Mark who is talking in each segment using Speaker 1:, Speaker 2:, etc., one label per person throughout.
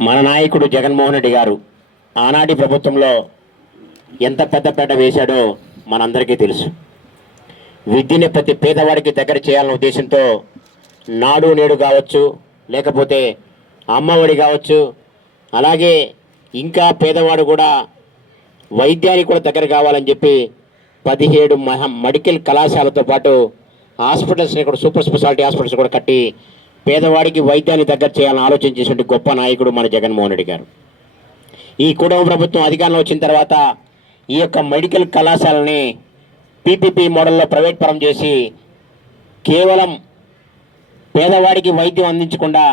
Speaker 1: మన నాయకుడు జగన్మోహన్ రెడ్డి గారు ఆనాటి ప్రభుత్వంలో ఎంత పెద్దపేట వేశాడో మనందరికీ తెలుసు. విద్యని ప్రతి పేదవాడికి దగ్గర చేయాలన్న ఉద్దేశంతో నాడు నేడు కావచ్చు లేకపోతే అమ్మఒడి కావచ్చు అలాగే ఇంకా పేదవాడు కూడా వైద్యానికి కూడా దగ్గర కావాలని చెప్పి పదిహేడు మహా మెడికల్ కళాశాలతో పాటు హాస్పిటల్స్ని కూడా సూపర్ స్పెషాలిటీ హాస్పిటల్స్ కూడా కట్టి పేదవాడికి వైద్యాన్ని దగ్గర చేయాలని ఆలోచన చేసినటువంటి గొప్ప నాయకుడు మన జగన్మోహన్ రెడ్డి గారు. ఈ కుటుంబ ప్రభుత్వం అధికారంలో వచ్చిన తర్వాత ఈ యొక్క మెడికల్ కళాశాలని పీపీపీ మోడల్లో ప్రైవేట్ పరం చేసి కేవలం పేదవాడికి వైద్యం అందించకుండా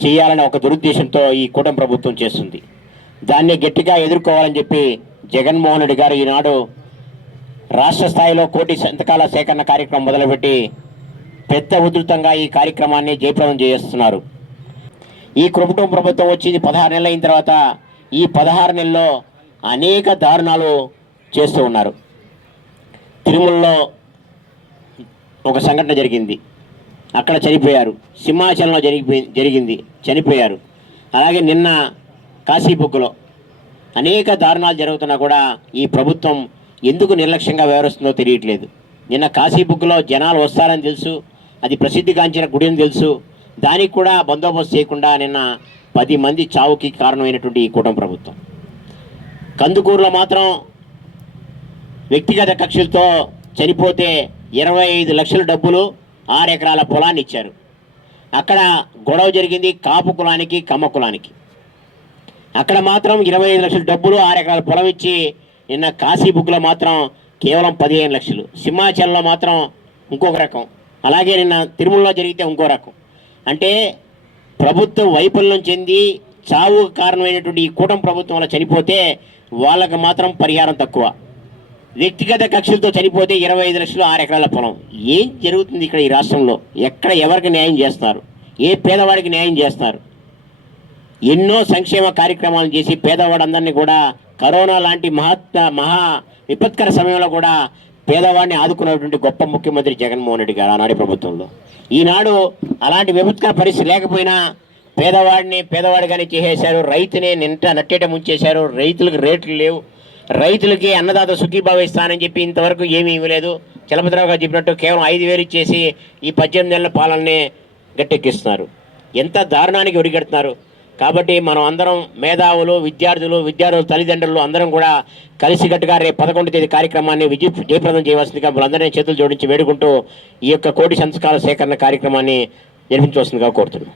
Speaker 1: చేయాలనే ఒక దురుద్దేశంతో ఈ కూటమి ప్రభుత్వం చేస్తుంది. దాన్ని గట్టిగా ఎదుర్కోవాలని చెప్పి జగన్మోహన్ రెడ్డి గారు ఈనాడు రాష్ట్ర స్థాయిలో కోటి సంతకాల సేకరణ కార్యక్రమం మొదలుపెట్టి పెద్ద ఉధృతంగా ఈ కార్యక్రమాన్ని జయప్రదం చేస్తున్నారు. ఈ కుటుంబ ప్రభుత్వం వచ్చింది పదహారు నెలలు అయిన తర్వాత ఈ పదహారు నెలల్లో అనేక దారుణాలు చేస్తూ ఉన్నారు. తిరుమలలో ఒక సంఘటన జరిగింది. అక్కడ చనిపోయారు. సింహాచలంలో జరిగిపోయి జరిగింది. చనిపోయారు. అలాగే నిన్న కాశీబుక్కులో అనేక దారుణాలు జరుగుతున్నా కూడా ఈ ప్రభుత్వం ఎందుకు నిర్లక్ష్యంగా వ్యవహరిస్తుందో తెలియట్లేదు. నిన్న కాశీబుక్కులో జనాలు వస్తారని తెలుసు. అది ప్రసిద్ధిగాంచిన గుడి అని తెలుసు. దానికి కూడా బందోబస్తు చేయకుండా నిన్న పది మంది చావుకి కారణమైనటువంటి ఈ కూటమి ప్రభుత్వం. కందుకూరులో మాత్రం వ్యక్తిగత కక్షలతో చనిపోతే ఇరవై ఐదు లక్షల డబ్బులు ఆరు ఎకరాల పొలాన్ని ఇచ్చారు. అక్కడ గొడవ జరిగింది కాపు కులానికి కమ్మ కులానికి. అక్కడ మాత్రం ఇరవై ఐదు లక్షల డబ్బులు ఆరు ఎకరాల పొలం ఇచ్చి నిన్న కాశీ బుక్లో మాత్రం కేవలం పదిహేను లక్షలు. సింహాచలంలో మాత్రం ఇంకొక రకం. అలాగే నిన్న తిరుమలలో జరిగితే ఇంకో రకం. అంటే ప్రభుత్వం వైఫల్యం చెంది చావు కారణమైనటువంటి ఈ కూటమి ప్రభుత్వం వల్ల చనిపోతే వాళ్ళకు మాత్రం పరిహారం తక్కువ. వ్యక్తిగత కక్షలతో చనిపోతే ఇరవై ఐదు లక్షలు ఆరు ఎకరాల పొలం. ఏం జరుగుతుంది ఇక్కడ ఈ రాష్ట్రంలో? ఎక్కడ ఎవరికి న్యాయం చేస్తారు? ఏ పేదవాడికి న్యాయం చేస్తారు? ఎన్నో సంక్షేమ కార్యక్రమాలు చేసి పేదవాడందరినీ కూడా కరోనా లాంటి మహత్త మహా విపత్కర సమయంలో కూడా పేదవాడిని ఆదుకున్నటువంటి గొప్ప ముఖ్యమంత్రి జగన్మోహన్ రెడ్డి గారు ఆనాటి ప్రభుత్వంలో. ఈనాడు అలాంటి విపత్కర పరిస్థితి లేకపోయినా పేదవాడిని పేదవాడిగానే చేసేశారు రైతుని నింట నట్టేట ముంచేశారు రైతులకు రేట్లు లేవు. రైతులకి అన్నదాత సుఖీభావ ఇస్తానని చెప్పి ఇంతవరకు ఏమీ ఇవ్వలేదు. చలపతిరావు గారు చెప్పినట్టు కేవలం ఐదు వేలు ఇచ్చేసి ఈ పద్దెనిమిది నెలల పాలనని గట్టెక్కిస్తున్నారు. ఎంత దారుణానికి ఒడిగడుతున్నారు. కాబట్టి మనం అందరం మేధావులు విద్యార్థులు విద్యార్థుల తల్లిదండ్రులు అందరం కూడా కలిసికట్టుగా రేపు పదకొండు తేదీ కార్యక్రమాన్ని విజయ జయప్రదం చేయవలసిందిగా మనందరినీ చేతులు జోడించి వేడుకుంటూ ఈ యొక్క కోటి సంస్కార సేకరణ కార్యక్రమాన్ని నిర్మించవలసిందిగా కోరుతున్నాం.